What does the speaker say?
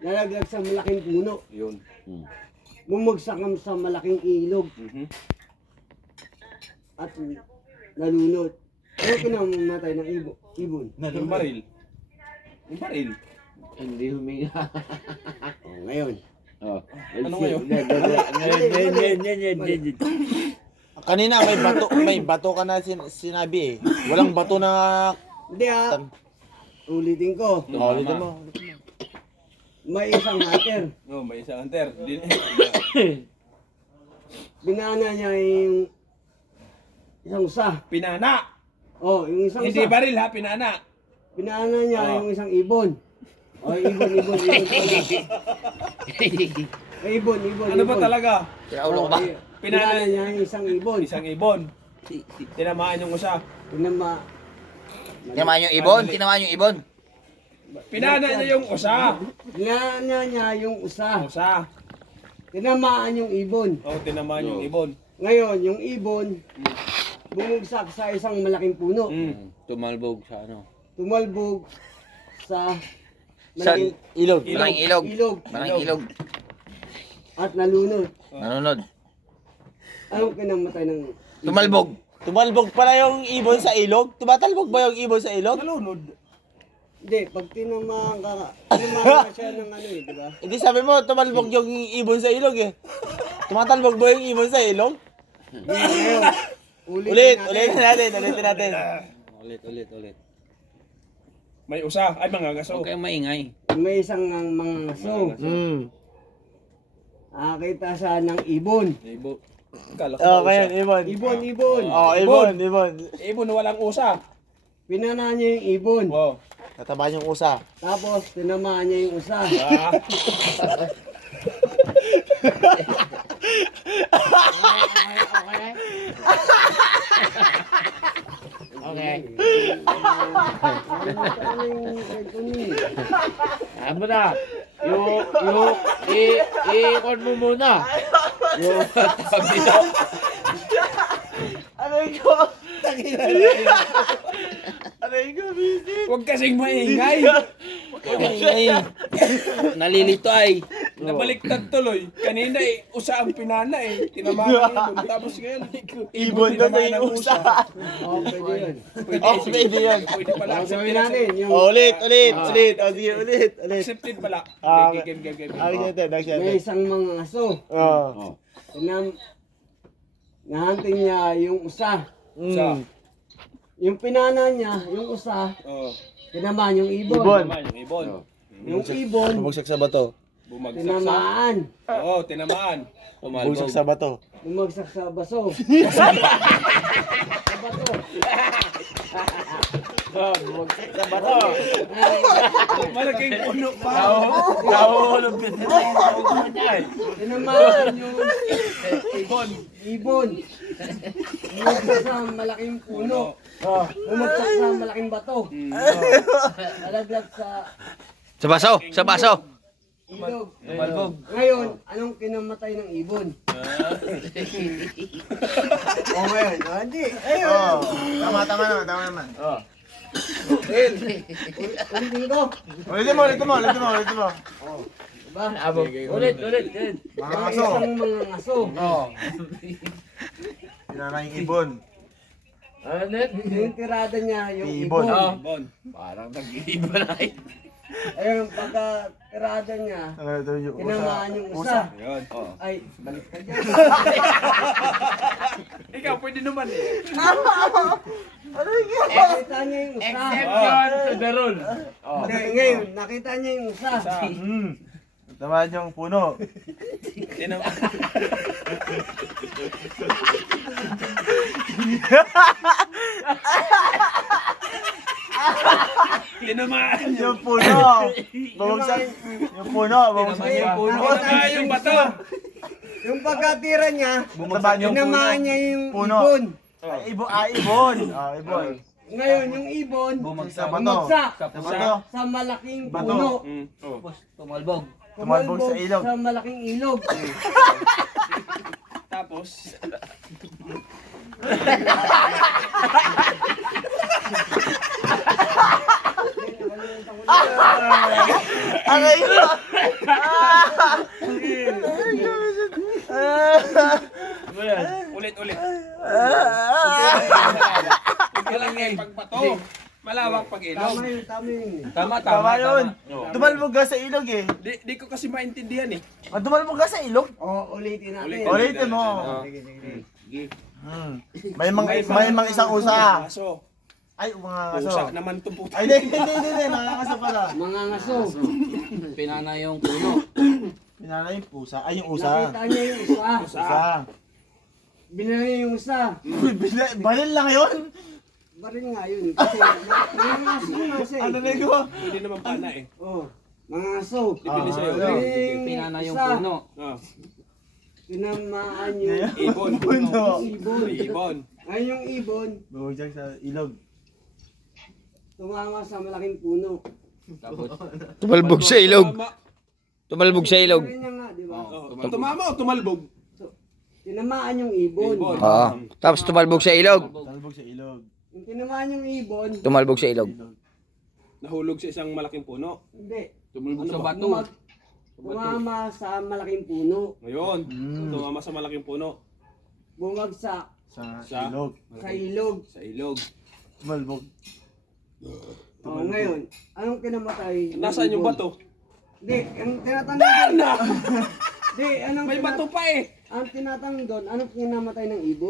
nalaglag sa malaking puno. Yun. Bumagsak sa malaking ilog at nalunod. Ano kinamatay ng ibon? Yung baril. Yung baril. Hindi huminga. Ngayon. Ano ngayon? Ngayon. Kanina may bato ka na sinabi eh. Walang bato na... Hindi ulitin ko. Ulitin mo. May isang hunter. No, may isang hunter. Binana niya yung isang usa. Pinana. Yung isang Hindi usa. baril ha, pinana. Binana niya yung isang ibon. Ibon pala. Ano ba talaga? Pinaulo ka ba? Binana niya yung isang ibon. Isang ibon. Tinamaan yung usa. Tinamaan yung ibon? Tinamaan yung ibon? Pinana niya yung usa. Binana niya yung usa. Usa. Tinamaan yung ibon. Tinamaan yung ibon. Ngayon, yung ibon, bumugsak sa isang malaking puno. Tumalbog sa ano? Tumalbog sa Sa malaking Ilog. Malaking ilog. Malaking ilog. at nalunod. Nanunod. Anong kinamatay ng Tumalbog. Tumalbog pala yung ibon sa ilog? Tumatalbog ba yung ibon sa ilog? Nalunod. Hindi, pag tinamaan ka siya ng di ba? Hindi sabi mo, tumalbog yung ibon sa ilog eh. Tumatalbog ba yung ibon sa ilog? Ngayon, Ulitin natin. Ulit. May usa. Ay, mga gaso. Huwag kayong maingay. May isang mga aso. Nakakita siya ng ibon. Ibon. Kala ko Kaya usa. ibon. Ibon. Ibon. Ibon na walang usa. Pinana niya yung ibon. Wow. Tatabaan yung usa. Tapos, tinamaan niya yung usa. Okay. Ano na? I-on mo muna. Yung tabi na. Huwag kasing maingay. Nalilito ay. Nabaliktad tuloy. Kanina usa ang pinana Tinamaan ng ibon. Tapos ngayon, Ibon na tinamaan ng yung usa. Pwede yun. Pwede yan. Pwede pala. Gawin natin yung Ulit. Sige, ulit. Accepted pala. Game. may isang mga aso. Nahunting niya yung usa. Usa. Yung pinana niya, yung usa, tinamaan yung ibon. Tinamaan yung ibon. Yung ibon, Bumagsak sa bato. Bumagsak sa... tinamaan. Tinamaan. Bumagsak sa bato. Bumagsak sa baso. Sa bato. Bumagsak sa bato. Malaking puno pa. Nahulog din. Tinamaan yung Ibon. ibon. Bumagsak sa malaking puno. Bumagsak sa malaking bato. Nalaglag sa Sa baso. ilog. Tumalbog. Ngayon, anong kinamatay ng ibon? Ngayon, hindi. Ayun. Tama naman. Ulitin ko. Ulitin mo. Diba? Ulit. Mga Yung aso. isang mga aso. Pinana yung ibon. Yung tirada niya, yung Ibon. ibon. Ibon. Parang nag-iiba na eh. Ayun, pagka tirada niya, Ito yung tinamaan yung usa. Ayun. Ay, balik ka dyan. Ikaw, pwede naman Nakita niya yung usa. to the rule. Ngayon, nakita niya yung usa. Tamaan yung puno. Tinamaan Yung puno. Bumagsak. Yung puno. Bumagsak yung puno. Tinamaan yung bato. Yung pagkatira niya, Bumagsak yung puno. tinamaan niya yung Puno. ibon. Ibon. Ibon. Ngayon, yung ibon, Bumagsak sa bato. bumagsak Sa bato. sa malaking Bato. puno. Tumalbog. Tumalbog sa ilog. Sa malaking ilog. Tapos, Ano yun? Ulit. Malaki pagbato. Malawak pag ilog. Tama yun. Tama yun. Tumalbog ka sa ilog eh. Di ko kasi maintindihan eh. Tumalbog ka sa ilog? O, ulitin natin. Ulitin mo. Sige. May mang isang usa. Aso. Ay, mga Usa ngaso. naman to puta. Ay, hindi. Mga ngaso pala. Mga ngaso. Pinana yung puno. Pinala yung pusa. Ay, yung usa. Nakita niya yung usa. Usa. Binili niya yung usa. Balil lang yun. Baril nga yun. Kasi, mga ngaso kasi. Ano na ko? Pwede naman pana eh. Oh, mga ngaso. Depende sa'yo. Yung Pinana yung usa, puno. Ah, Tinamaan yung ibon. Puno. Ibon. Ngayon yung ibon, Bumagsak sa ilog. tumama sa malaking puno. Tumalbog sa ilog. Tumama. Tumalbog sa ilog. Ganyan nga, di ba? Oh, tumama o tumalbog? Tinamaan yung ibon. Ibon. Oo. Tapos tumalbog sa ilog. Talbog sa ilog. Yung tinamaan yung ibon, Tumalbog sa ilog. Nahulog sa isang malaking puno. hindi. Tumulbog Ano sa ba? bato. Tumama sa malaking puno. Ngayon, tumama sa malaking puno. Bumagsak Sa ilog. sa ilog. Sa ilog. Tumalbog. Oh, ngayon, anong kinamatay? ng Nasaan yung ibon? bato? Hindi, ang tinatanong doon. Hindi, anong May bato pa eh. Ang tinatanong doon, anong kinamatay ng ibon?